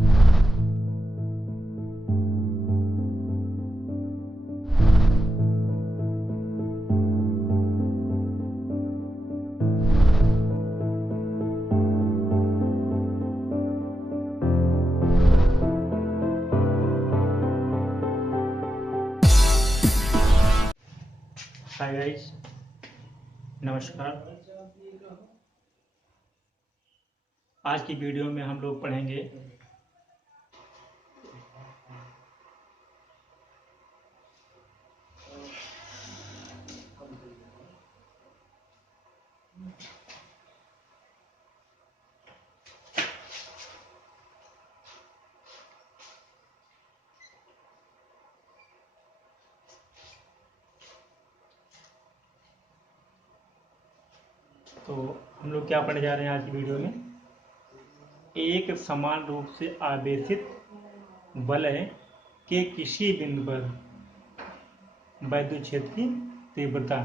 Hi guys, नमस्कार। आज की वीडियो में हम लोग पढ़ेंगे तो हम लोग क्या पढ़ने जा रहे हैं आज की वीडियो में। एक समान रूप से आवेशित वलय के किसी बिंदु पर विद्युत क्षेत्र की तीव्रता।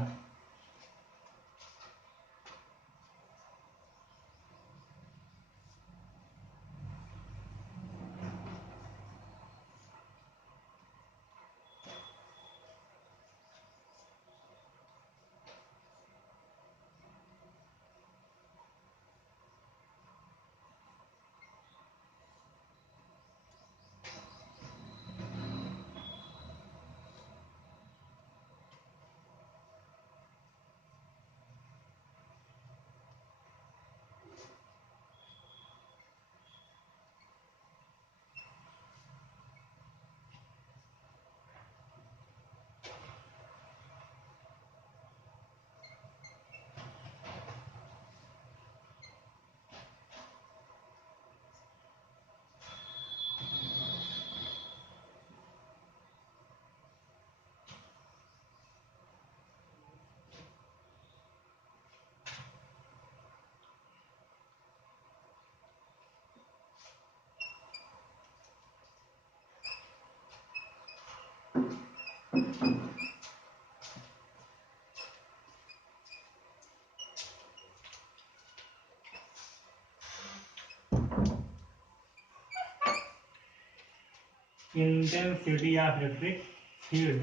Intensity of electric field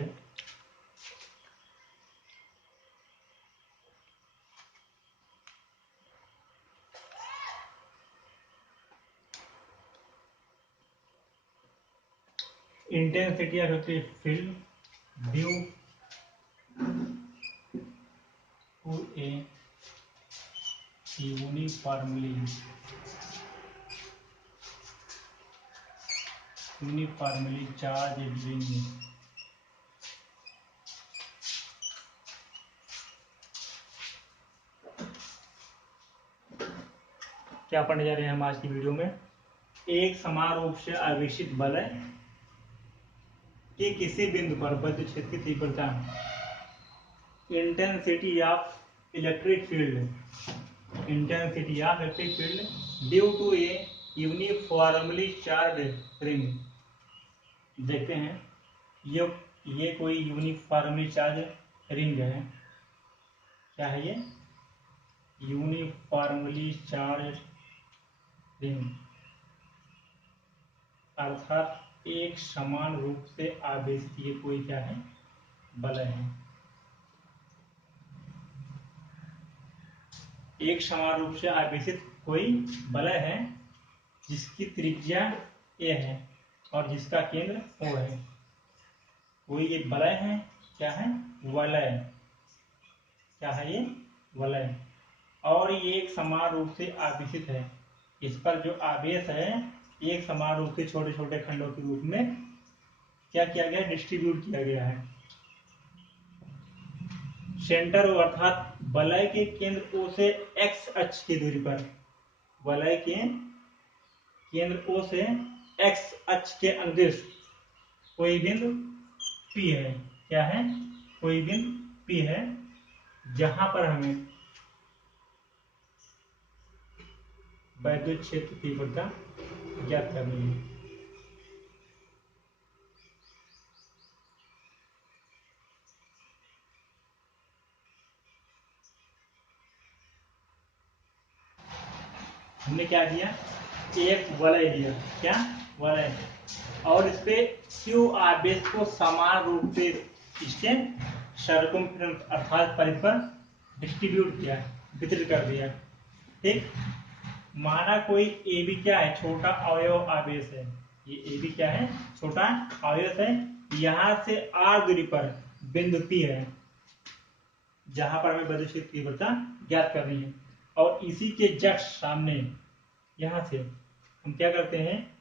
intensity of electric field due to a uniformly charge ring. क्या पढ़ने जा रहे हैं हम आज की वीडियो में। एक समान रूप से आवेशित वलय के किसी बिंदु पर विद्युत क्षेत्र की तीव्रता intensity of electric field due to a uniformly charge ring. देखते हैं ये कोई यूनिफॉर्मली चार्ज रिंग है। क्या है ये? यूनिफॉर्मली चार्ज रिंग अर्थात एक समान रूप से आवेशित ये कोई क्या है? वलय है। एक समान रूप से आवेशित कोई वलय है जिसकी त्रिज्या a है और जिसका केंद्र O है। कोई ये वलय है। क्या है? वलय। क्या है ये? वलय। और ये एक समान रूप से आवेशित है। इस पर जो आवेश है एक समान रूप से छोटे छोटे खंडों के रूप में क्या किया गया? डिस्ट्रीब्यूट किया गया है। सेंटर O अर्थात वलय के केंद्र O से x अक्ष की दूरी पर, वलय के केंद्र O से x अक्ष के अंतरिक्ष कोई बिंदु P है। क्या है? कोई बिंदु P है जहां पर हमें विद्युत क्षेत्र की तीव्रता ज्ञात करनी है। हमने क्या दिया? एक वलय दिया। क्या? वलय है, और इस पे क्यू आवेश को समान रूप से स्टेम सर्कमफ्रेंस अर्थात परिधि पर डिस्ट्रीब्यूट किया, वितरित कर दिया। ठीक, माना कोई ए बी क्या है, छोटा अवयव आवेश है, ये ए बी क्या है, छोटा आवेश है, यहां से आर दूरी पर बिंदु पी है जहां पर हमें विद्युत क्षेत्र की तीव्रता ज्ञात करनी है, और इसी के जस्ट सामने यहां से हम क्या करते हैं,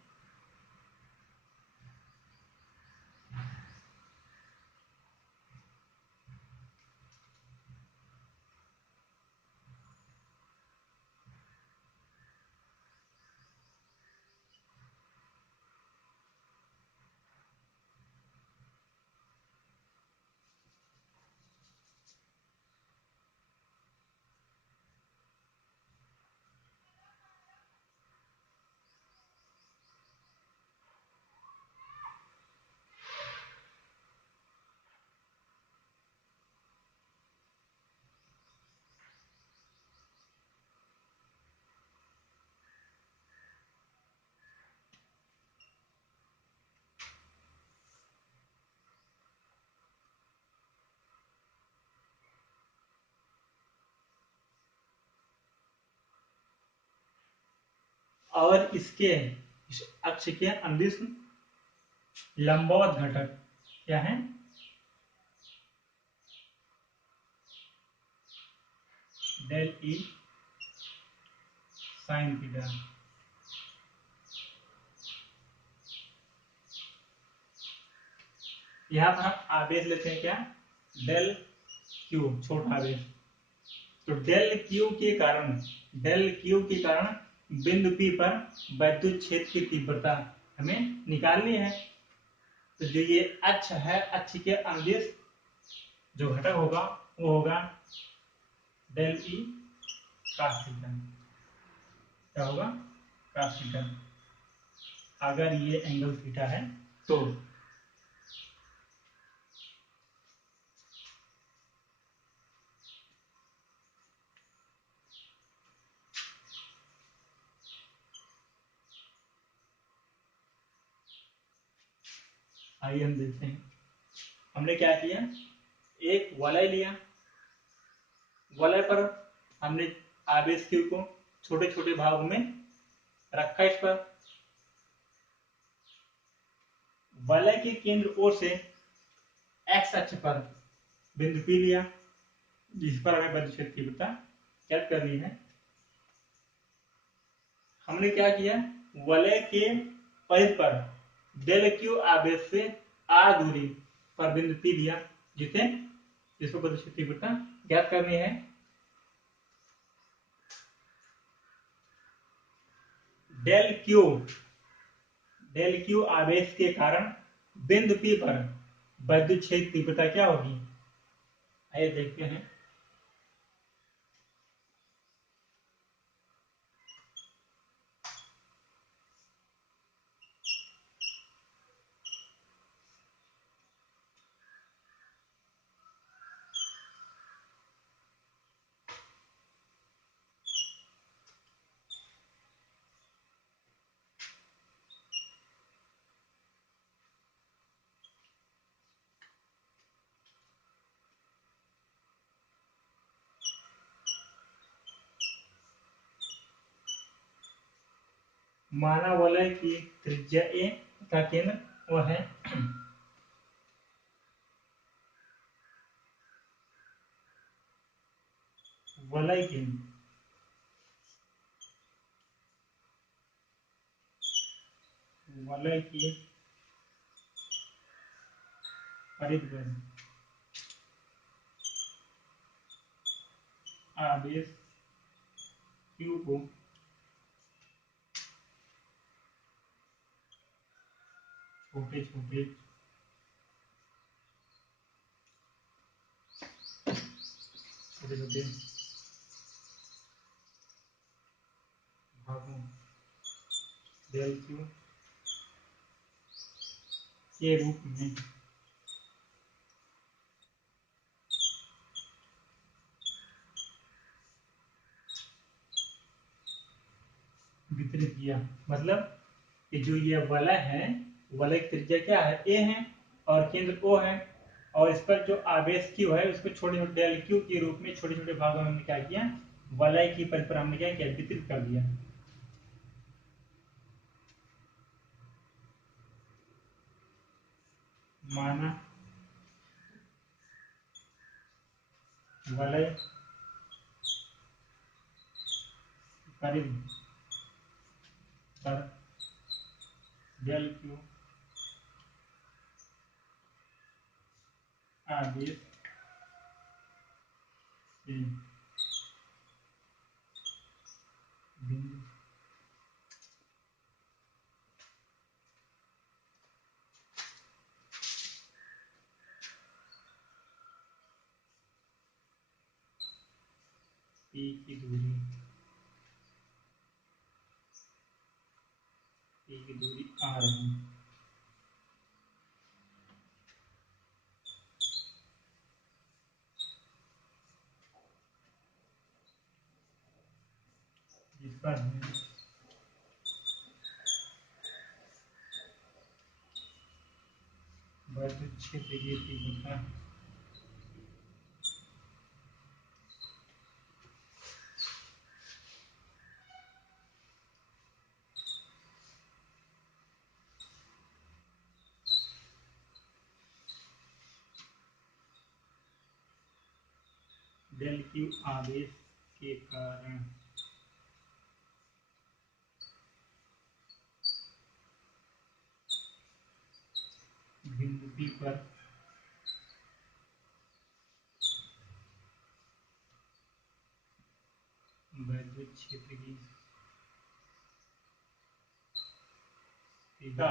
और इसके इस अक्ष के अंदिश लंबवत घटक क्या है, डेल ई साइन थीटा। यहां पर हम आवेश लेते हैं क्या, डेल क्यू, छोटा आवेश। तो डेल क्यू के कारण बिंदु P पर विद्युत क्षेत्र की तीव्रता हमें निकालनी है। तो जो ये अक्ष है, अक्ष के अनुदिश जो घटक होगा वो होगा डेल ई cos थीटा। क्या होगा, cos थीटा, अगर ये एंगल थीटा है तो। आइए हम देखते हैं, हमने क्या किया, एक वलय लिया, वलय पर हमने आवेश क्यू को छोटे छोटे भागों में रखा, इस पर वलय के केंद्र ओर से एक्स अक्ष पर बिंदु P लिया जिस पर हमें विद्युत क्षेत्र की तीव्रता ज्ञात करनी है। हमने क्या किया, वलय के परिधि पर डेल क्यू आवेश से आर दूरी पर बिंदु P लिया जिसको विद्युत क्षेत्र की तीव्रता ज्ञात करनी है। डेल क्यू आवेश के कारण बिंदु P पर विद्युत क्षेत्र तीव्रता क्या होगी, आइए देखते हैं। माना वलय की त्रिज्या ए का केंद्र वह है वलय केंद्र, वलय की परिधि पर आवेश क्यू को छोटे छोटे भागों डेल क्यू के रूप में वितरित किया। मतलब कि जो ये वलय है, वलय की त्रिज्या क्या है, ए है और केंद्र ओ है, और इस पर जो आवेश क्यू है उसको छोटे छोटे डेल क्यू के रूप में छोटे छोटे भागों में हमने क्या किया, वलय की परिपर हमने क्या किया, वितरित कर दिया। माना वलय परिधि पर डेल क्यू आवेश के बिंदु P की दूरी r है, जिस पर विद्युत क्षेत्र की तीव्रता डेल क्यू आवेश के कारण बिंदु P पर विद्युत क्षेत्र की तीव्रता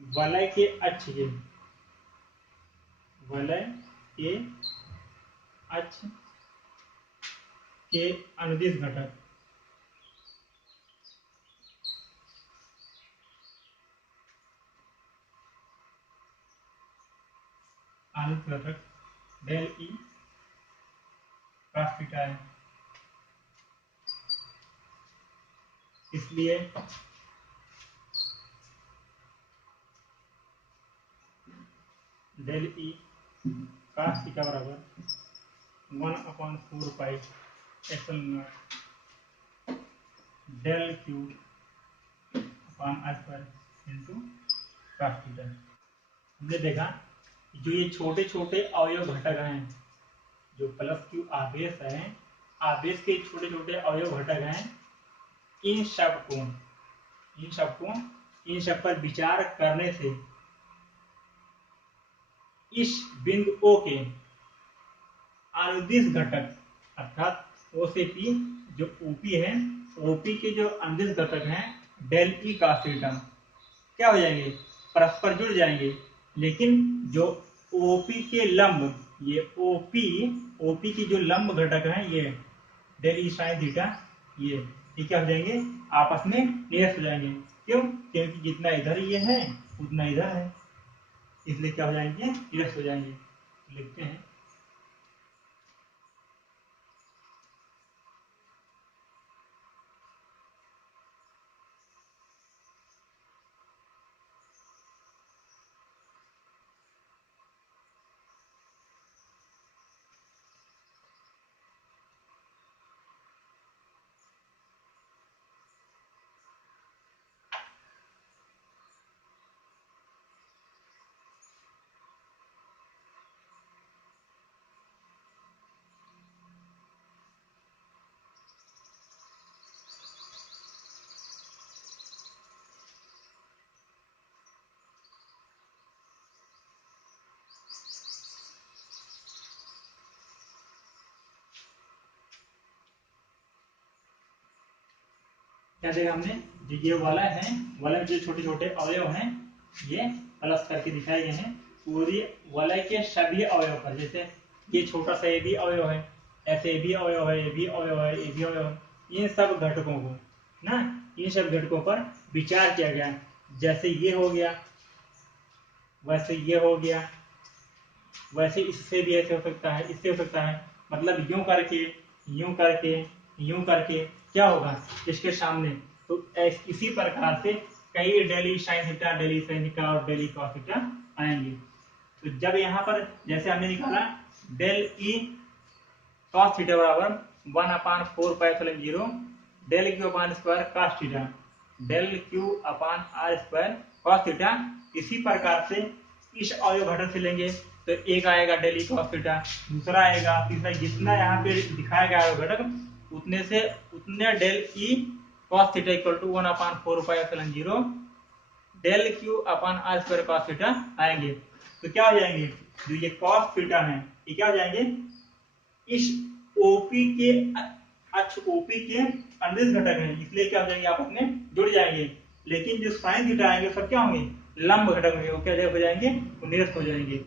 वलय के अक्ष के, वलय के अक्ष के अनुदिश घटक, अनुदिश घटक डेल ई cos थीटा है। इसलिए डेल ई cos थीटा बराबर 1/4 pi epsilon not del q upon r square into cos theta. हमने देखा जो ये छोटे छोटे अवयव घटक हैं, जो प्लस क्यू आवेश है, आवेश के छोटे छोटे अवयव घटक हैं, इन सब पर विचार करने से इस बिंदु O के अनुदिश घटक अर्थात O से P जो OP है, OP के जो अनुदिश घटक हैं डेल ई cos थीटा क्या हो जाएंगे, परस्पर जुड़ जाएंगे। लेकिन जो OP के लंब, ये OP की जो लंब घटक हैं, ये डेल ई sin थीटा, ये क्या हो जाएंगे, आपस में निरस्त हो जाएंगे। क्यों, क्योंकि जितना इधर ये है उतना इधर है, इसलिए क्या हो जाएंगे, निरस्त हो जाएंगे। लिखते हैं क्या देखा हमने, जो ये वाला है, वलय जो छोटे छोटे अवयव हैं, ये प्लस करके दिखाए गए हैं। पूरी वलय के सभी अवयव पर, जैसे ये छोटा सा ये भी अवयव है, ऐसे ये भी अवयव है, ये भी अवयव है, ये भी अवयव है, इन सब घटकों को ना, इन सब घटकों पर विचार किया गया। जैसे ये हो गया, वैसे ये हो गया, वैसे इससे भी ऐसे हो सकता है, इससे हो सकता है, मतलब यूं करके यूं करके यूं करके क्या होगा, इसके सामने तो इसी प्रकार से कई daily sine theta, daily sine theta और डेली कॉस थीटा आएंगे। तो जब यहाँ पर जैसे हमने निकाला डेल ई कॉस थीटा बराबर 1/4π0 del q upon square cos theta del q upon r square cos theta. इसी प्रकार से इस अवयव घटक से लेंगे तो एक आएगा डेल ई कॉस थीटा, दूसरा आएगा, तीसरा, जितना यहाँ पे दिखाया गया अवयव घटक उतने से उतने del E cos theta equal to 1/4π0 del q upon r square cos theta आएंगे। तो क्या हो जाएंगे, जो ये कॉस थीटा है ये क्या हो जाएंगे, इस ओपी के अक्ष ओपी के अनुदिश घटक है, इसलिए क्या हो जाएंगे, आपस में जुड़ जाएंगे। लेकिन जो साइन थीटा आएंगे सब क्या होंगे, लंब घटक होंगे, वो क्या हो जाएंगे, वो निरस्त हो जाएंगे।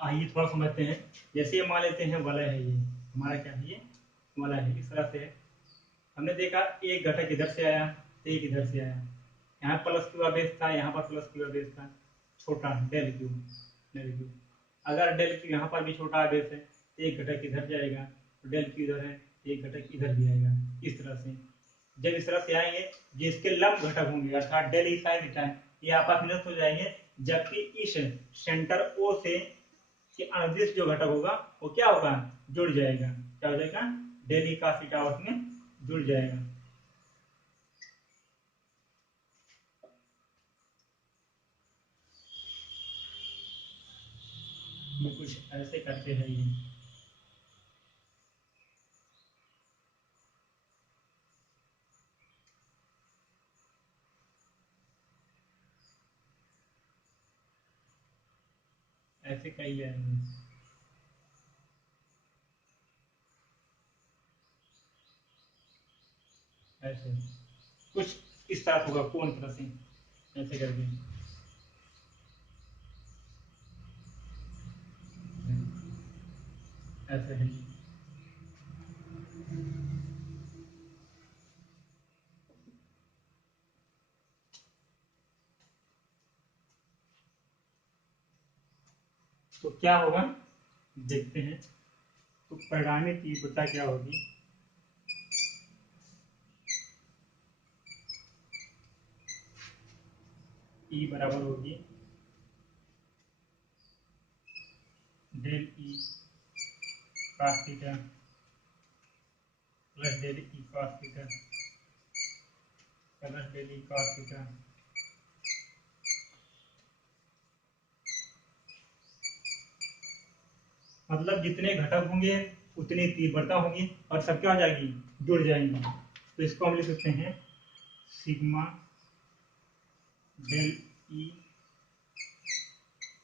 आइए थोड़ा समझते हैं। जैसे ये मान लेते हैं वलय है, ये हमारा क्या है, ये वलय है, इस तरह से है। हमने देखा एक घटक इधर से आया, एक इधर से आया, यहाँ प्लस क्यू आवेश था, यहाँ पर प्लस क्यू आवेश था, छोटा डेल क्यू, डेल क्यू। अगर डेल क्यू यहाँ पर भी छोटा आवेश है, एक घटक इधर जाएगा, तो डेल क्यू इधर है, एक घटक इधर भी आएगा, इस तरह से। जब इस तरह से आएंगे, जिसके लंब घटक होंगे अर्थात डेल ई साइन थीटा, ये आपस में निरस्त हो जाएंगे, जबकि इस सेंटर ओ से कि अनुदिश जो घटक होगा वो क्या होगा, जुड़ जाएगा। क्या हो जाएगा, डेल ई कॉस थीटा उसमें जुड़ जाएगा। ये कुछ ऐसे करके है ये। ऐसे कई जाएंगे, ऐसे कुछ इस तरह होगा, कौन तरह से ऐसे करके ऐसे है। तो क्या होगा, देखते हैं। तो परिणामी तीव्रता क्या होगी, ई बराबर होगी डेल ई कॉस थीटा प्लस डेल ई कॉस थीटा प्लस डेल ई कॉस थीटा। मतलब जितने घटक होंगे उतनी तीव्रता होगी और सब क्या हो जाएगी, जुड़ जाएंगी। तो इसको हम लिख सकते हैं सिग्मा डेल ई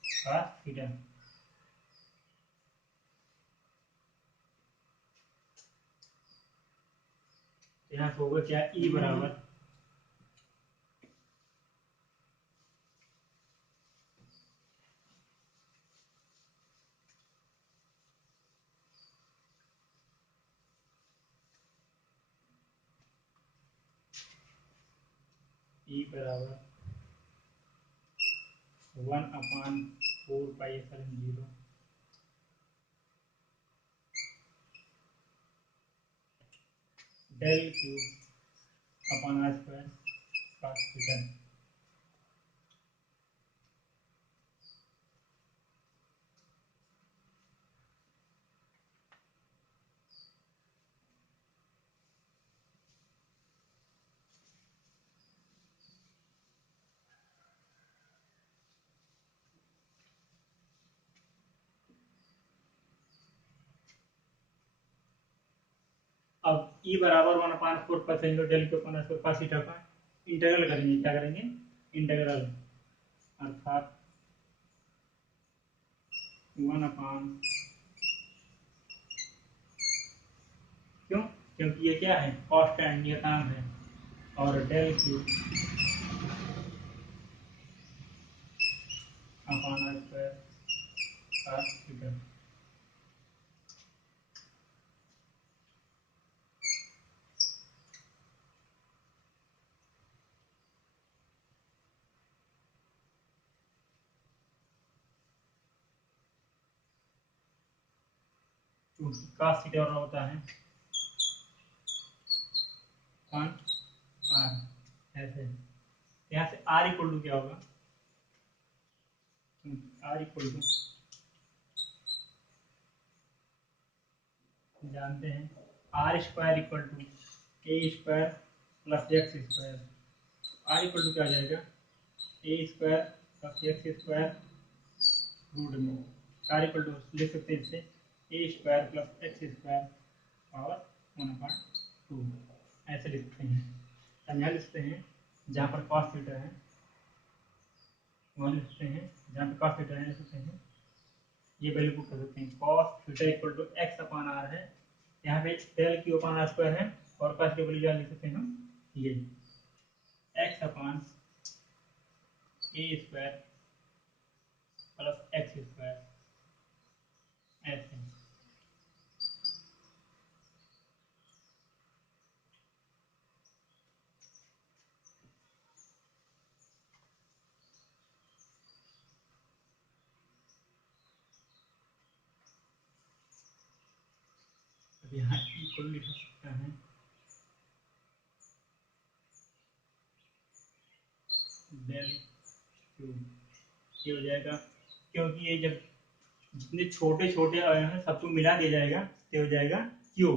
कॉस थीटा। यहाँ से होगा क्या, ई बराबर ई बराबर 1/4π0 del q upon r square cos theta. अब ई बराबर 1/4 परसेंट डेल के अपन स्क्वायर cos थीटा का इंटीग्रल करेंगे। क्या करेंगे? इंटीग्रल, अर्थात 1 क्यों? क्योंकि ये क्या है? कांस्टेंट नियतांक है। और del q upon r square cos theta. क्योंकि cos थीटा और होता है कौन? आर। ऐसे यहाँ से आर इक्वल टू क्या होगा? आर इक्वल टू जानते हैं r square equal to a square plus x square. R equal to क्या आ जाएगा? A square plus x square root में। आर इक्वल टू लिख सकते हैं इससे a square plus x square power 1/2 ऐसे लिखते हैं। हम यहाँ लिखते हैं जहाँ पर cos थीटा है वहाँ लिखते हैं, जहाँ पे cos थीटा है लिख सकते हैं, ये वैल्यू पुट कर सकते हैं। cos theta equal to x upon r है, यहाँ पे del q upon r square है, और cos की वैल्यू क्या लिख सकते हैं हम? ये x upon a square plus x square ऐसे। अब यहाँ इक्वल लिख सकते हैं डेल क्यू, ये हो जाएगा, क्योंकि ये जब जितने छोटे छोटे हैं सबको मिला दिया जाएगा तो हो जाएगा क्यू।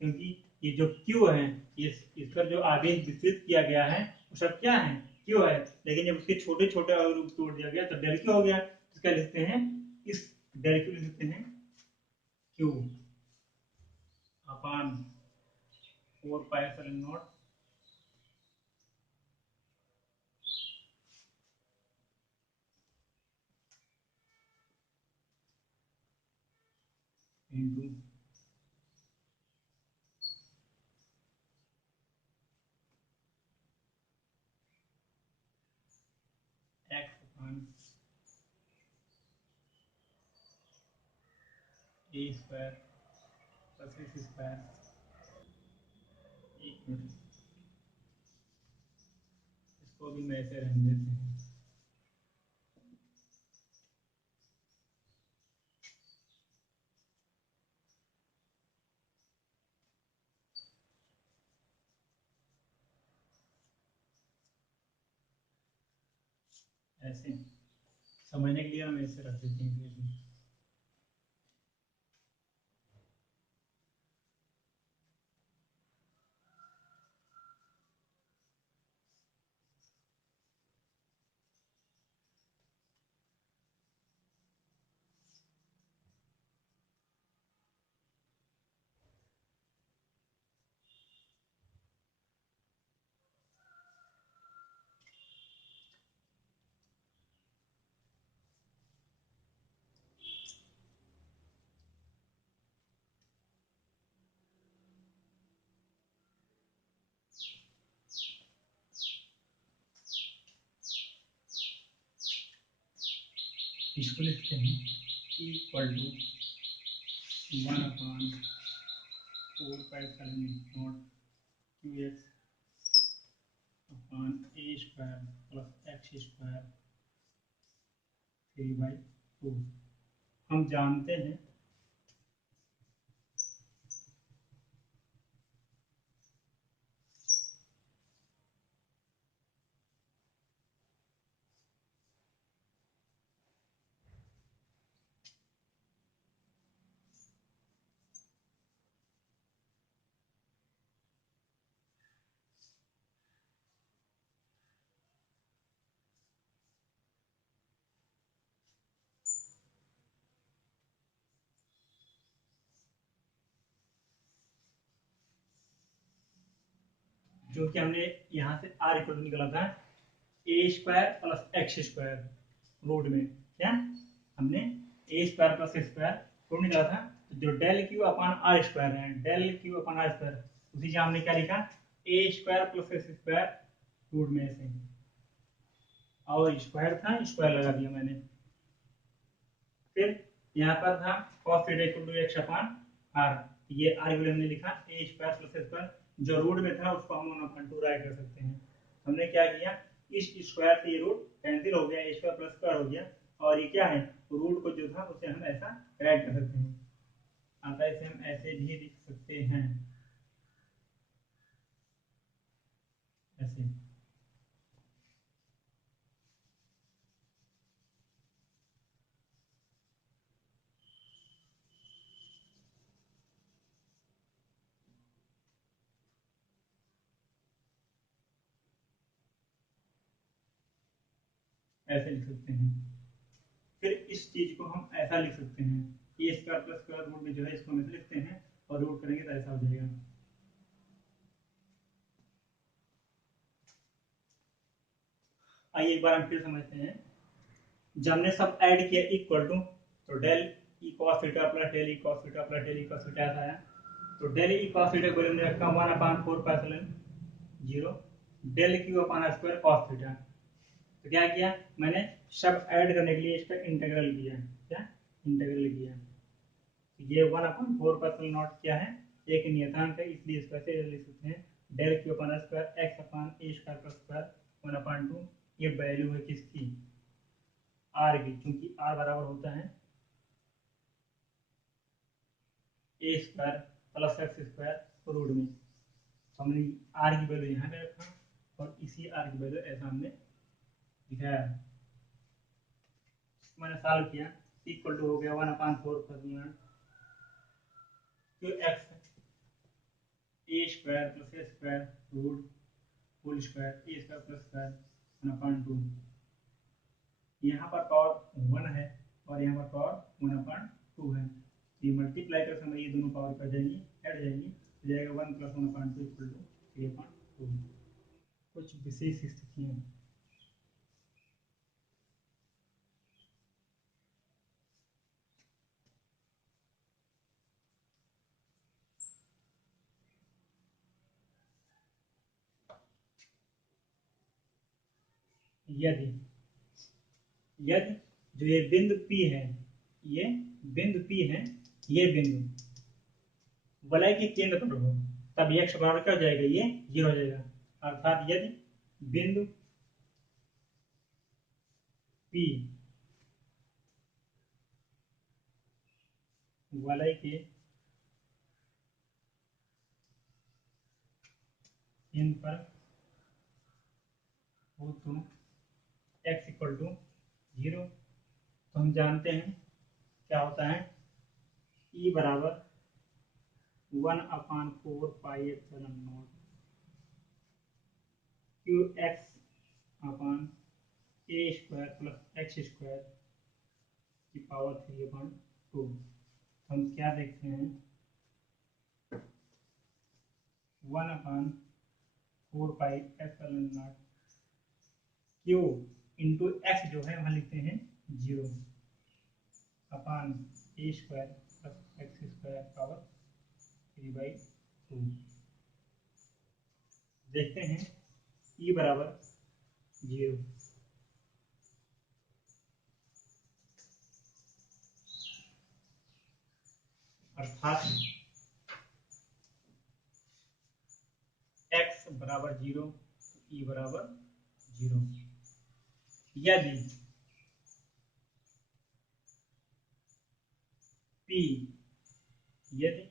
क्योंकि ये जो क्यू है ये इसका जो आवेश विस्तृत किया गया है वो सब क्या है? क्यू है। लेकिन जब उसके छोटे छोटे रूप तोड़ दिया गया तो डेल क्यू हो गया। तो क्या लिखते हैं? इस डेल क्यू लिखते हैं Q upon 4πε0 into x upon a square plus x square. एक मिनट, इसको भी मैं ऐसे रहने देते हैं। ऐसे समझने के लिए हम ऐसे रख देते हैं। इसको लिखते हैं equal to 1/4πε0 QX upon a square plus x square 3/2। हम जानते हैं क्योंकि हमने यहाँ से आर इक्वल टू निकाला था a square plus x square root में, क्या हमने a square plus x square root निकाला था। तो जो del q upon r square है, del q upon r square, उसी जगह हमने क्या लिखा a square plus x square root में से, और स्क्वायर था स्क्वायर लगा दिया मैंने। फिर यहाँ पर था cos theta equal to x upon r, ये r वैल्यू हमने लिखा a square plus x square, जो रूट में था उसको हम 1/2 राइट कर सकते हैं। हमने क्या किया, इस स्क्वायर से ये रूट कैंसिल हो गया, a स्क्वायर प्लस स्क्वायर हो गया, और ये क्या है रूट को जो था उसे हम ऐसा राइट कर सकते हैं। आता है इसे हम ऐसे भी लिख सकते हैं, ऐसे। ऐसे लिख सकते हैं। फिर इस चीज को हम ऐसा लिख सकते हैं, a square plus square root में जो है इसको हम ऐसे लिखते हैं, और रूट करेंगे तो ऐसा हो जाएगा। आइए एक बार हम फिर समझते हैं। जब हमने सब ऐड किया इक्वल टू, तो डेल ई कॉस थीटा प्लस डेल ई कॉस थीटा प्लस डेल ई कॉस थीटा ऐसा आया। तो डेल ई कॉस थीटा को हमने रखा 1/4 pi epsilon 0 del q upon r square cos theta. तो क्या किया मैंने, सब ऐड करने के लिए इसका इंटीग्रल किया, क्या इंटीग्रल किया। ये 1/4 पाई एप्सिलॉन नॉट क्या है, एक नियतांक है, इसलिए इसको ऐसे लिख सकते हैं del q upon r square x upon a square plus square 1/2। ये वैल्यू है किसकी, आर की, क्योंकि आर बराबर होता है a square plus x square root में। तो हमने आर की वैल्यू यहाँ पे रखा, और इसी आर की वैल्यू ऐसा हमने दिखाया, मैंने सॉल्व किया, इक्वल टू हो गया 1/4 Q x A square plus A square root whole square a square plus square 1/2। यहाँ पर पावर 1 है और यहाँ पर पावर 1/2 है, ये मल्टीप्लाई कर समय ये दोनों पावर कर जाएंगी, ऐड हो जाएंगी, तो जाएगा 1 + 1/2 इक्वल टू 3/2। कुछ विशेष स्थितियाँ, यदि यदि जो ये बिंदु P है, ये बिंदु P है, ये बिंदु वलय के केंद्र पर हो, तब x बराबर क्या हो जाएगा, ये 0 हो जाएगा। अर्थात यदि बिंदु P वलय के केंद्र पर हो तो x इक्वल टू 0, तो हम जानते हैं क्या होता है, E बराबर 1/4 pi epsilon not q x upon a square plus x square की पावर 3/2। हम क्या देखते हैं, 1/4 pi epsilon not q into x जो है वहां लिखते हैं 0 upon a square plus x square power 3/2। देखते हैं ई बराबर 0, अर्थात x बराबर 0, ई बराबर 0। यदि P, यदि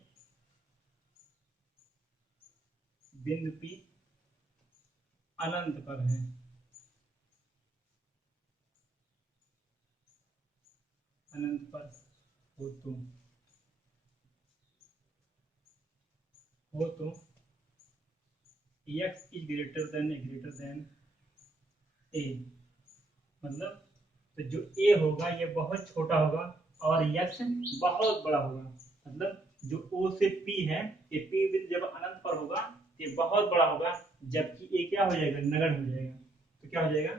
बिंदु P अनंत पर है, अनंत पर हो तो x is greater than a, मतलब तो जो a होगा ये बहुत छोटा होगा और x बहुत बड़ा होगा। मतलब जो o से p है, ये p जब अनंत पर होगा ये बहुत बड़ा होगा, जबकि क्या हो जाएगा, नगण्य हो जाएगा। तो क्या हो जाएगा,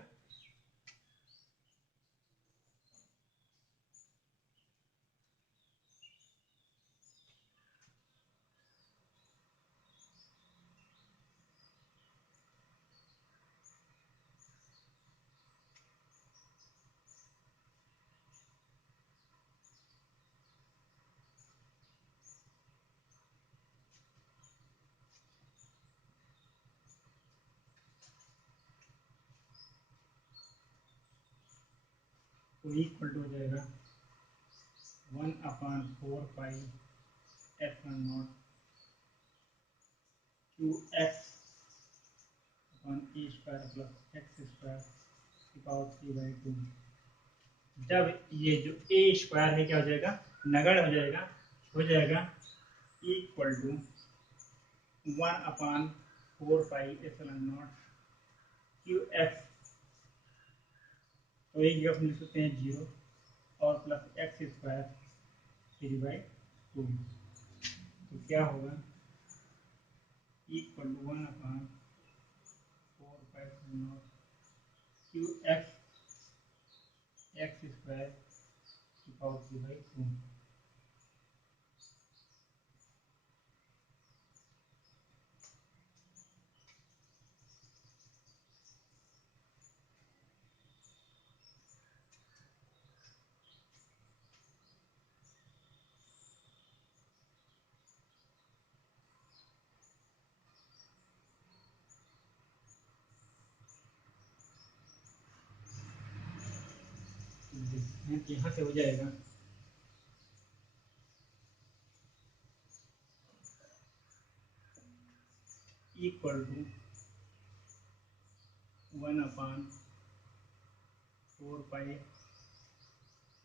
तो इक्वल टू हो जाएगा 1/4 pi epsilon not q x upon a square plus x square की पावर 3/2। जब ये जो ए स्क्वायर है क्या हो जाएगा, नगण्य हो जाएगा equal to 1/4 pi epsilon not q x, तो एक जगह हम लिख सकते हैं 0 और प्लस एक्स स्क्वायर 3/2। तो क्या होगा, equal to 1/4 pi epsilon not q x square की पावर 3/2। यहाँ से हो जाएगा equal to 1/4 pi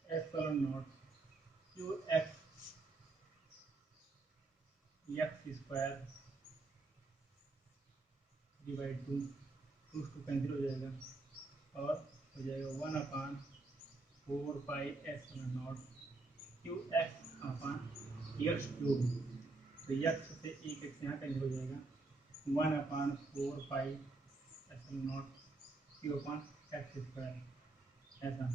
epsilon not q x square 3/2। Two cancel हो जाएगा और हो जाएगा 1/4 pi epsilon not q x upon x cube. तो एक्स से एक एक्स यहाँ कैंसिल हो जाएगा, 1/4 pi epsilon not q upon x square, ऐसा।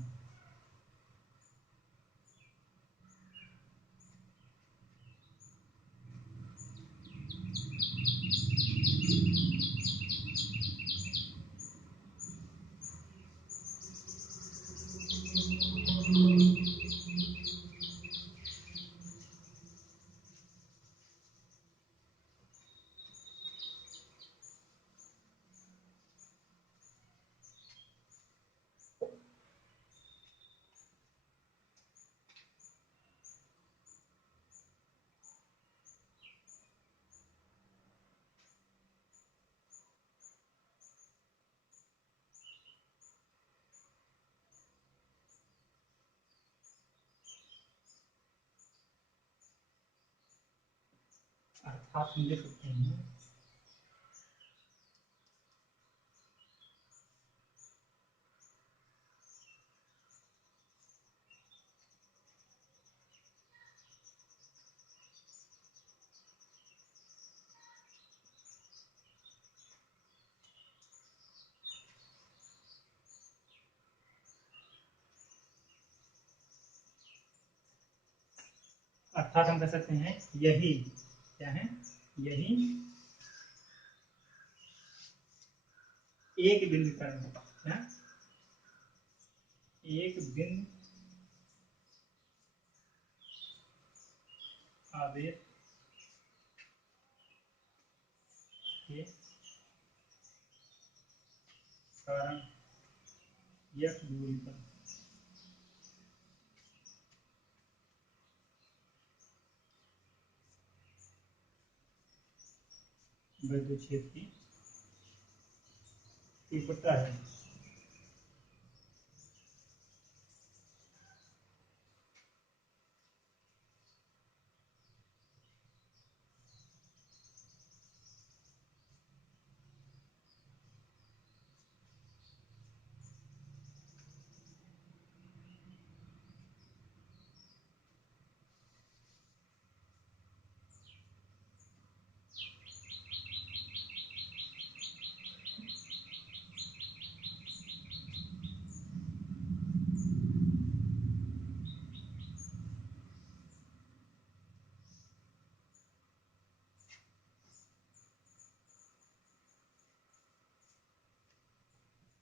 अर्थात हम लिख सकते हैं अर्थात हम कह सकते हैं यही क्या है, यही एक बिंदु का क्या, एक बिंदु आवेश के कारण यह दूरी पर विद्युत क्षेत्र की तीव्रता है।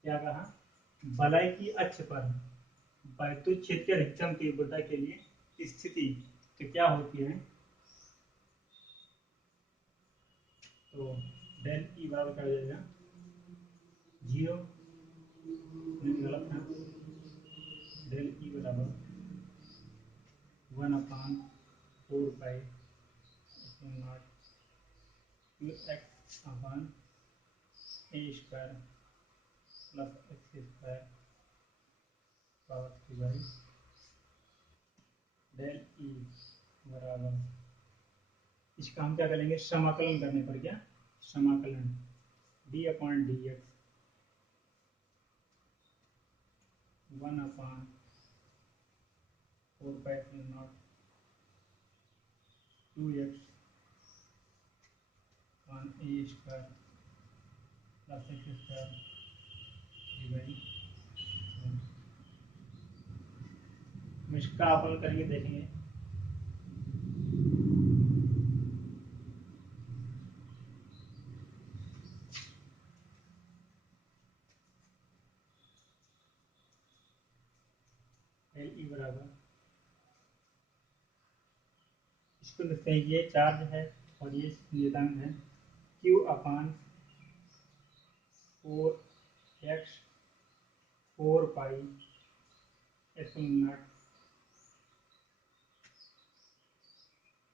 क्या कहा, वलय की अक्ष पर वैद्युत क्षेत्र की अधिकतम तीव्रता के लिए स्थिति तो क्या होती है, तो डेल ई बराबर क्या हो जाएगा, 0, गलत है, डेल ई बराबर 1/4 pi naught q x upon a square plus x square power 3 del E बराबर, इसका हम क्या करेंगे, समाकलन करने पर, क्या समाकलन d/dx 1/4 2x on a square plus x square divide, हम इसका अपलन करके देखेंगे। एल ई बराबर, इसको लिखते हैं, ये चार्ज है और ये नियतांक है, Q/4x 4 pi epsilon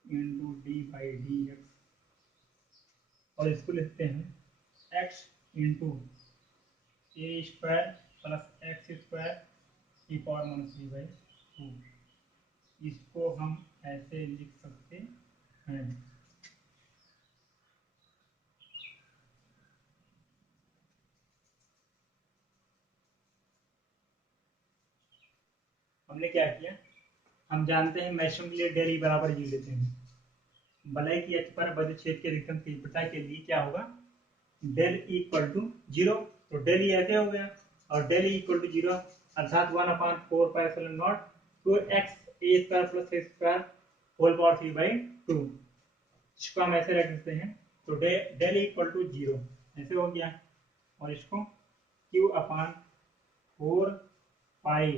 into d/dx, और इसको लिखते हैं x into a square plus x square की पावर -3/2। इसको हम ऐसे लिख सकते हैं, हमने क्या किया, हम जानते हैं मैक्सिमम के लिए डेल ई बराबर जी लेते हैं, वलय की अक्ष पर वैद्युत क्षेत्र की अधिकतम तीव्रता के लिए क्या होगा, डेल ई इक्वल टू 0, तो डेल ई ऐसे हो गया, और डेल ई इक्वल टू 0 अर्थात 1/4 pi epsilon not 2x a square plus x square whole power 3/2, इसको हम ऐसे रख सकते हैं, तो डेल इक्वल टू 0 ऐसे हो गया, और इसको Q/4 पाई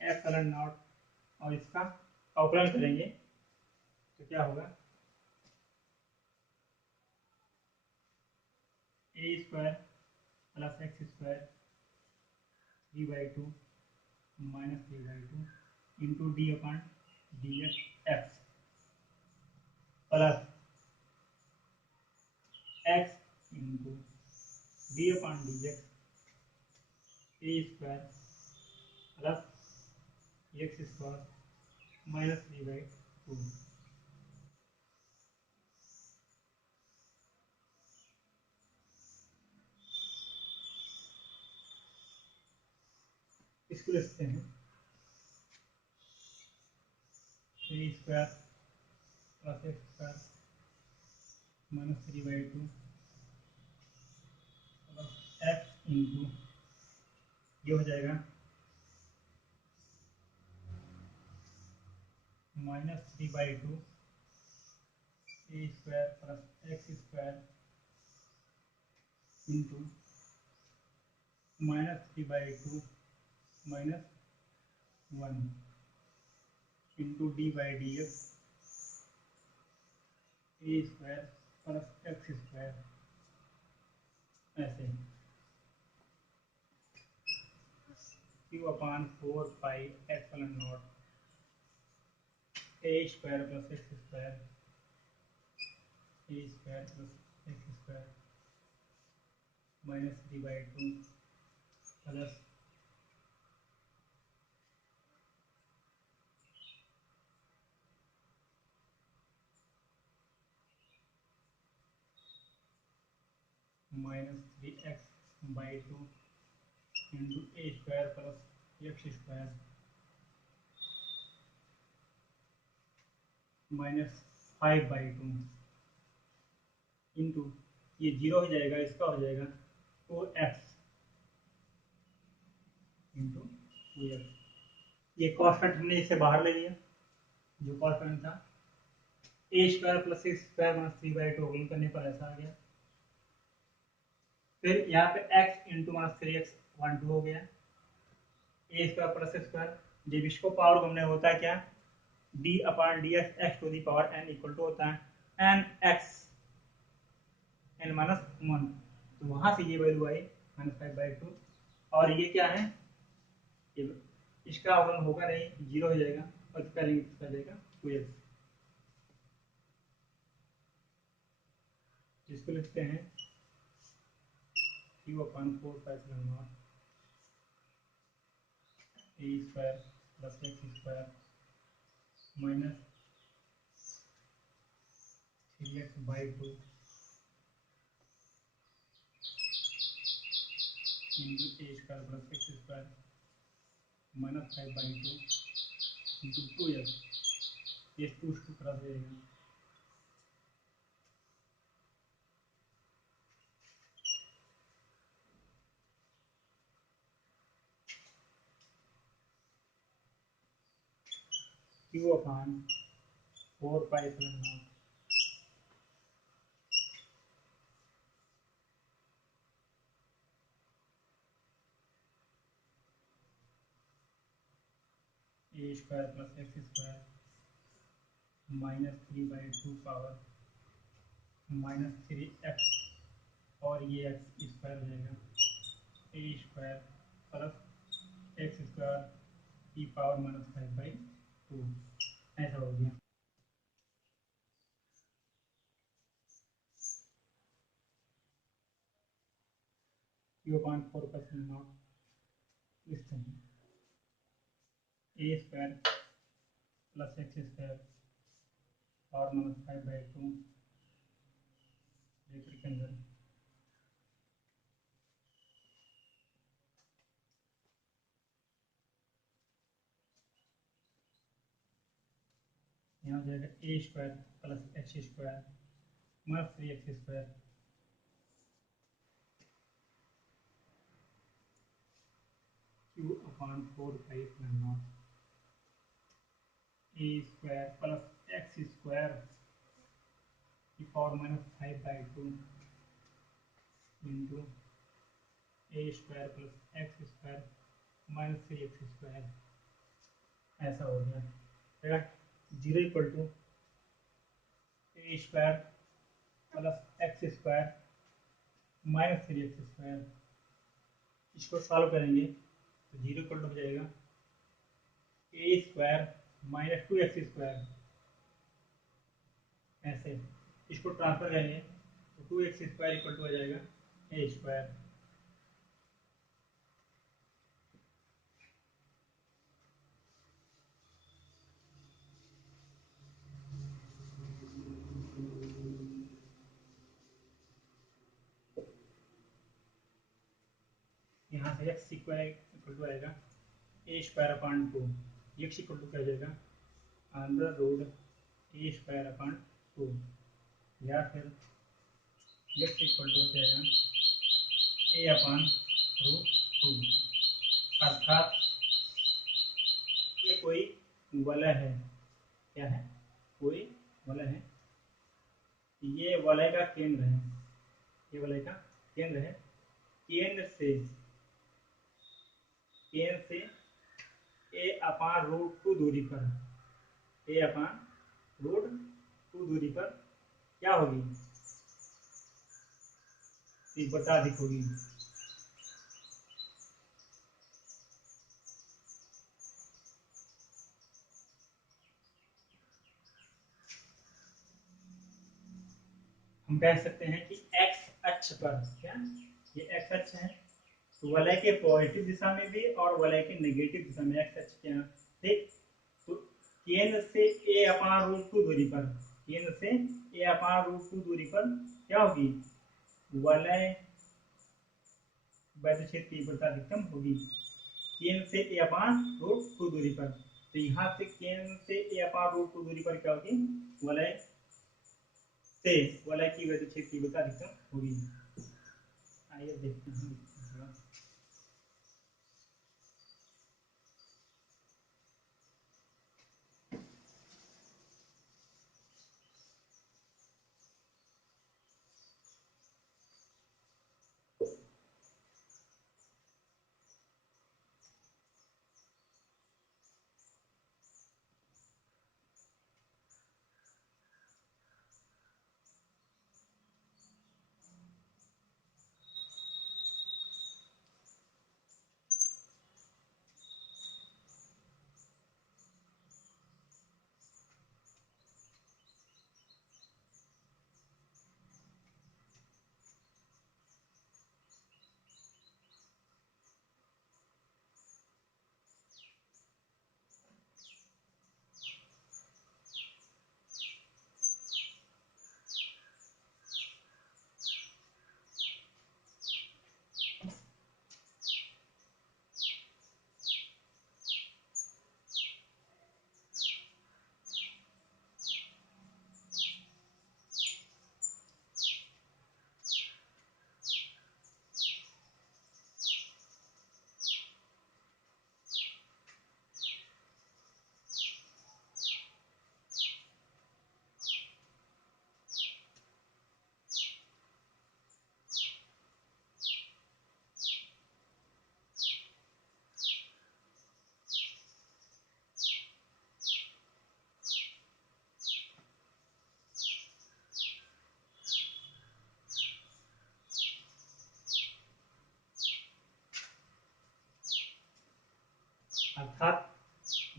एप्सिलॉन नॉट, और इसका अवकलन करेंगे तो क्या होगा, a square plus x square 3/2 -3/2 into d/dx x plus x into d/dx a square plus x square -3/2। इसको लिखते हैं a square plus x square -3/2 plus x into, ये हो जाएगा -3/2 a square plus x square into -3/2 -1 into d/dx a square plus x square, ऐसे Q/4 pi epsilon naught a square plus x square a square plus x square -3/2 plus -3x/2 into a square plus x square -5/2 into, ये 0 हो जाएगा, इसका हो जाएगा 4x into 2x, ये constant हमने इसे बाहर ले लिया, जो कॉन्स्टेंट था a square plus x square -3/2 गुण करने पर ऐसा आ गया, फिर यहाँ पे x इंटू -3x 1 2 हो गया, a square plus x square. जब इसको पावर को हमने होता है क्या, d upon d x, x to the power n equal to होता है एन एक्स एन माइनस 1, तो वहां से ये वैल्यू आई -5/2। और ये क्या है, ये इसका अवकलन होगा नहीं, 0 हो जाएगा, और इसका लिमिट कर जाएगा 2x, जिसको लिखते हैं q/4π0 a square plus x square minus 3x/2 into a square plus x square -5/2 into 2x, ये 2 क्रॉस जाएगा, q/4π0 a square plus x square -3/2 power -3x, और ये एक्स स्क्वायर हो जाएगा, a square plus x square की power -5/2, ऐसा हो गया। q/4π0 लिखते हैं a square plus x square और -5/2 ब्रैकेट के अंदर यहाँ हो जाएगा a square plus x square -3x square q/4π0 a square plus x square की power -5/2 into a square plus x square -3x square, ऐसा हो गया। 0 = a square plus x square -3x square, इसको सॉल्व करेंगे तो 0 हो जाएगा ए स्क्वायर -2x स्क्वायर, ऐसे इसको ट्रांसफर करेंगे तो 2x स्क्वायर इक्वल टू हो जाएगा ए स्क्वायर। यहाँ से एक्स स्क्वायर इक्वल टू आएगा a square upon 2, x equal to क्या हो जाएगा under root a square upon 2, या फिर एक्स इक्वल टू हो जाएगा ए अपॉन √2, अर्थात ये कोई वलय है, क्या है, कोई वलय है, ये वलय का केंद्र है, ये वलय का केंद्र है, केंद्र से ए अपान √2 दूरी पर, ए अपान √2 दूरी पर क्या होगी, तीव्रता अधिक होगी। हम कह सकते हैं कि एक्स अक्ष पर, क्या ये एक्स अक्ष है, तो वलय के पॉजिटिव दिशा में भी और वलय के नेगेटिव दिशा में एक्स अक्ष के यहाँ, ठीक। तो केंद्र से ए अपान √2 दूरी पर, केंद्र से ए अपान √2 दूरी पर क्या होगी, वलय वैद्युत क्षेत्र की तीव्रता अधिकतम होगी, केंद्र से ए अपान √2 दूरी पर। तो यहाँ से केंद्र से ए अपान √2 दूरी पर क्या होगी, वलय से वलय की वैद्युत क्षेत्र की तीव्रता अधिकतम होगी। आइए देखते हैं।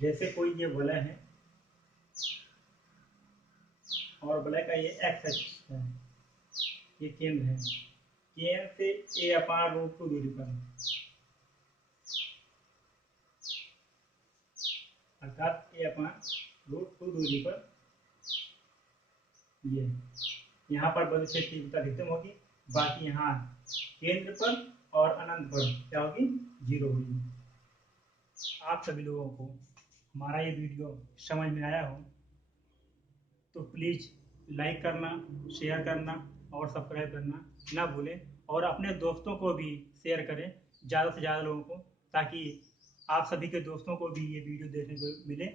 जैसे कोई ये वलय है और वलय का ये एक्स अक्ष है, ये केंद्र है, केंद्र से ए अपान रूट 2 दूरी पर, अर्थात ए अपान रूट 2 दूरी पर ये यहाँ पर बल क्षेत्र तीव्रता अधिकतम होगी, बाकी यहाँ केंद्र पर और अनंत पर क्या होगी, 0 होगी। आप सभी लोगों को हमारा ये वीडियो समझ में आया हो तो प्लीज़ लाइक करना, शेयर करना और सब्सक्राइब करना ना भूलें, और अपने दोस्तों को भी शेयर करें, ज़्यादा से ज़्यादा लोगों को, ताकि आप सभी के दोस्तों को भी ये वीडियो देखने को मिले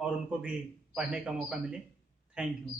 और उनको भी पढ़ने का मौका मिले। Thank you.